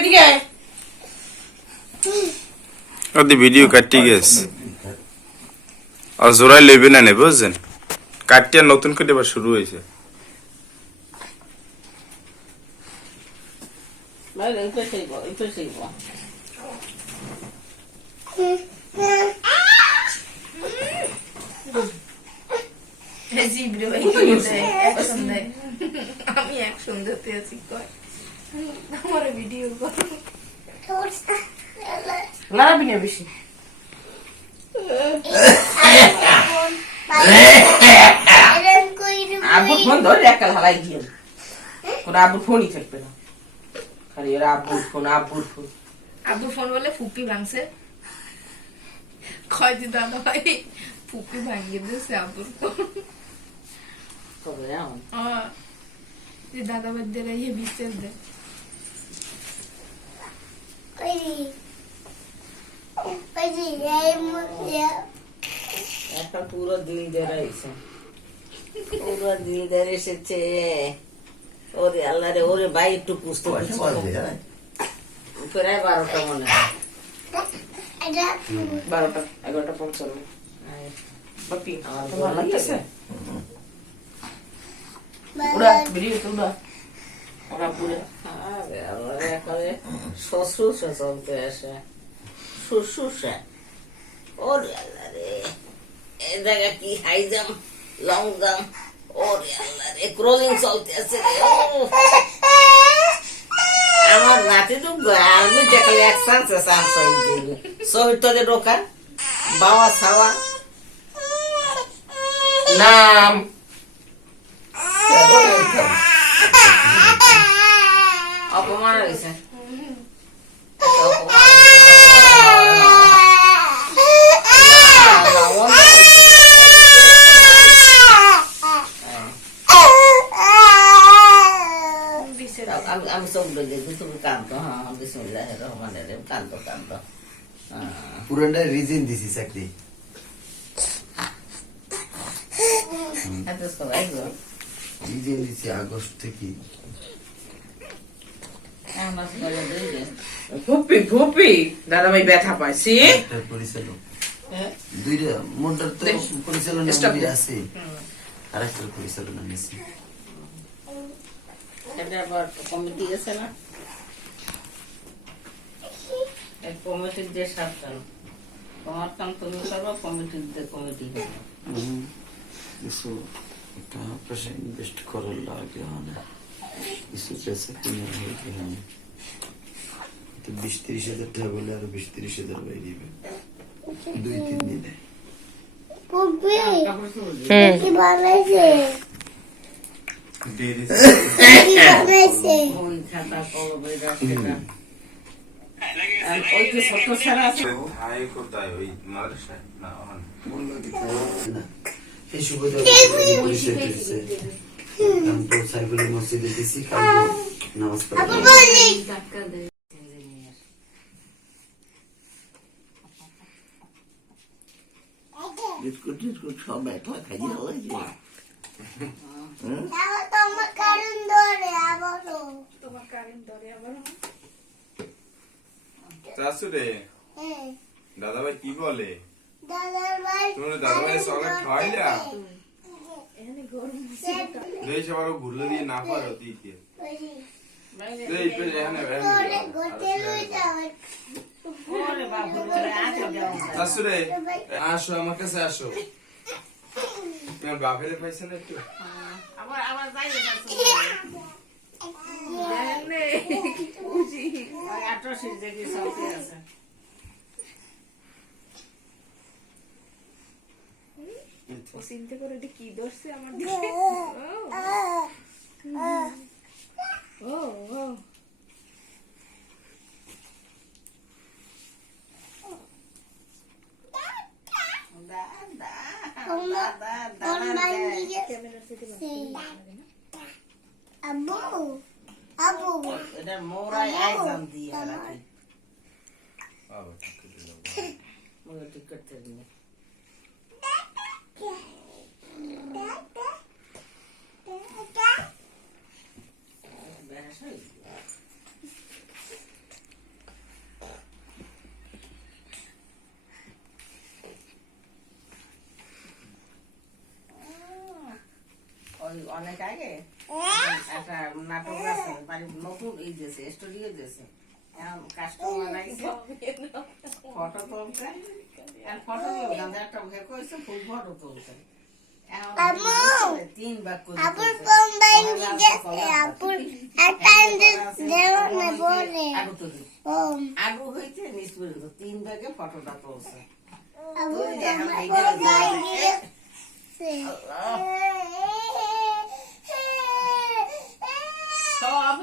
এদিকে ওদি ভিডিও কাটি গেছে আর জোড়াই লইবে না নে বুঝছেন কাটিয়া নতুন করে আবার শুরু হয়েছে ভাই এইটা সেই গো আমি এক সুন্দরতে আছি আমার ভিডিও করো লারাবি না বেশি আব্বুর ফোন ধরে একাল হালাই দিয়ে ওরা আব্বুর ফোনই থাকবে না খালি ওরা আব্বুর ফোন আব্বুর ফোন বলে ফুপি ভাঙছে কয়দি দাদা ভাই ফুপি ভাঙিয়ে দিয়েছে আব্বুর ফোন তবে এমন যে দাদা ভাইদের ইয়ে বিচ্ছেদ দেয় একটা পুরো দিন ধরে এসেছে ওরে আল্লাহ রে ওরে ভাই একটু পুষতে প্রায় 12টা মনে হয় 12টা 11টা 55 বাপি আমার ভালো লাগছে ওরা ভিডিও তোলা ওরা পুরো আরে আল্লাহ এখানে শ্বশুর চলতে আসে শ্বশুর ওরে আল্লাহ রে এই জায়গা কি হাই জাম্প লং জাম্প ওরে আল্লাহ রে ক্রলিং চলতে আছে রে আমার নাতি তো আমি দেখলে এক চান্স হয়ে যাবে সবিতরে ঢোকা বাবা ছাওয়া নাম অপমান হয়েছে আমি সব দেখি তুমি কাঁদতো হ্যাঁ বিসমিল্লাহির রহমানির রহিম কাঁদতো পুরানটা রিজিন দিছি চাকরি রিজিন দিছি আগস্ট থেকে ফুপি দাদা ভাই ব্যথা পাইছি পরিচালক দুইটা মোটর তো পরিচালনা আছে আর একটা পরিচালনা নিয়েছি আবার কমিটি গেছে না কমিটির যে সাতজন তোমার কাম তুমি করবো কমিটির যে কমিটি কিছু একটা পয়সা ইনভেস্ট করার লাগে কিছু পয়সা কিনে হয়ে 20-30 হাজার টাকা বলে আরো 20-30 হাজার বাইরে দিবে 2-3 দিনে সাইফুলের মসজিদে গেছি নামাজ পড়ে বিস্কুট টিস্কুট সব একটা খাই তোমার কারেন্ট ধরে আবার চাচু রে দাদা ভাই কি বলে তুমি দাদা ভাই চকলেট খাওয়াইলা দেশ আবার ঘুরলে দিয়ে না পারো দিতে চাচু রে আসো আমার কাছে আসো তোমার বাপের পাইছে না একটু আবার যাই আছে চিন্তা করে কি ধরছে আমার দিকে ও এটা মোরাই আইজাম দিয়ে রাখি মোরা ঠিক করতে দিই অনেক আগে একটা নাটক আছে বাড়ির নতুন এই দিয়েছে স্টুডিও দিয়েছে এখন কাস্টমার আইছে ফটো তুলতে আর ফটো দিয়ে একটা ভে করেছে ফুল ফটো তুলতে তিন ভাগ করে আপুর কোন বাইরে গেছে আপুর একটা দেও না বলে আগু তো ও আগু হইতে নিচ পর্যন্ত তিন ভাগে ফটোটা তুলছে আপুর তুই এখন কোন এইখানে বাইরে গেছে সব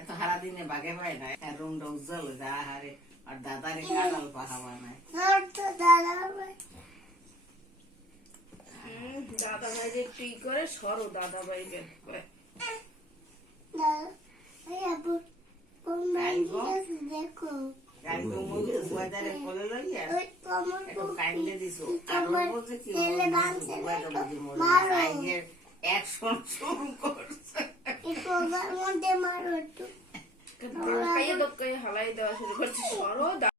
এত হারা দিনে বাগে পায় না রুমটা উজ্জ্বল যা হারে আর দাদারে কালাল পাহাওয়া নাই আর তো দাদা ভাই দাদা ভাই যে তুই করে সরো দাদা ভাই বের করে দাদা এই আপুর কোন বাইরে গেছে দেখো গাড়ি মুভি ওয়াদারে কোলে লইয়া ওই তোমার একটু কাইন্ডে দিছো আর তোমার বলছে কি ছেলে বাঁধছে মারো মারো আইয়ের অ্যাকশন শুরু করছে এই প্রোগ্রাম মধ্যে মারো একটু খাইয়ে দোকাই হালাই দেওয়া শুরু করছে সরো